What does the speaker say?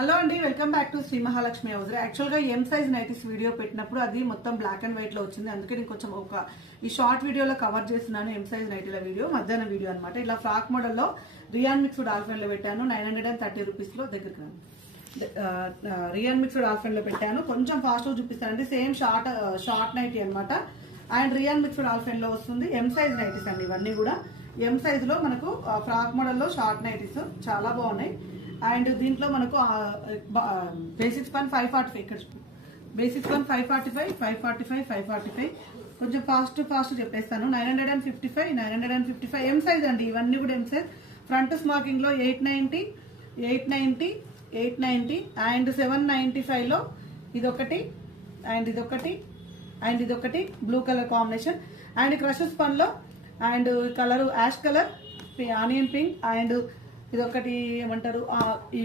Hello అండి, welcome back to Shri Mahalakshmi house. Actual గా M size nighties video పెట్టినప్పుడు అది మొత్తం బ్లాక్ అండ్ వైట్ లో వచ్చింది. అందుకే నేను కొంచెం ఈ షార్ట్ వీడియోలో కవర్ చేస్తున్నాను. ఎం సైజ్ నైటీల వీడియో మధ్యాహ్నం వీడియో అనమాట. ఇలా ఫ్రాక్ మోడల్ లో రియాన్ మిక్స్డ్ ఆల్ఫెన్ లో పెట్టాను. 930 రూపీస్ లో దగ్గరికి రియాన్ మిక్స్డ్ ఆల్ఫెన్ లో పెట్టాను. కొంచెం ఫాస్ట్ గా చూపిస్తానండి. సేమ్ షార్ట్ నైటీ అనమాట. అండ్ రియాన్ మిక్స్డ్ ఆల్ఫెన్ లో వస్తుంది. ఎం సైజ్ నైటీస్ అండి ఇవన్నీ కూడా. ఎం సైజ్ లో మనకు ఫ్రాక్ మోడల్ లో షార్ట్ నైటీస్ చాలా బాగున్నాయి. అండ్ దీంట్లో మనకు బేసిక్స్ పని 545, ఇక్కడ బేసిక్స్ పని 545, 545, 545. కొంచెం ఫాస్ట్ చెప్పేస్తాను. 955 ఎం సైజ్ అండి ఇవన్నీ కూడా. ఎం సైజ్ ఫ్రంట్ స్మార్కింగ్ లో 890, 890, 890 అండ్ 795 లో ఇదొకటి అండ్ ఇదొకటి అండ్ ఇదొకటి blue colour combination. And crushes పన్ లో and colour ash colour, onion pink and ఇదొకటి ఏమంటారు ఈ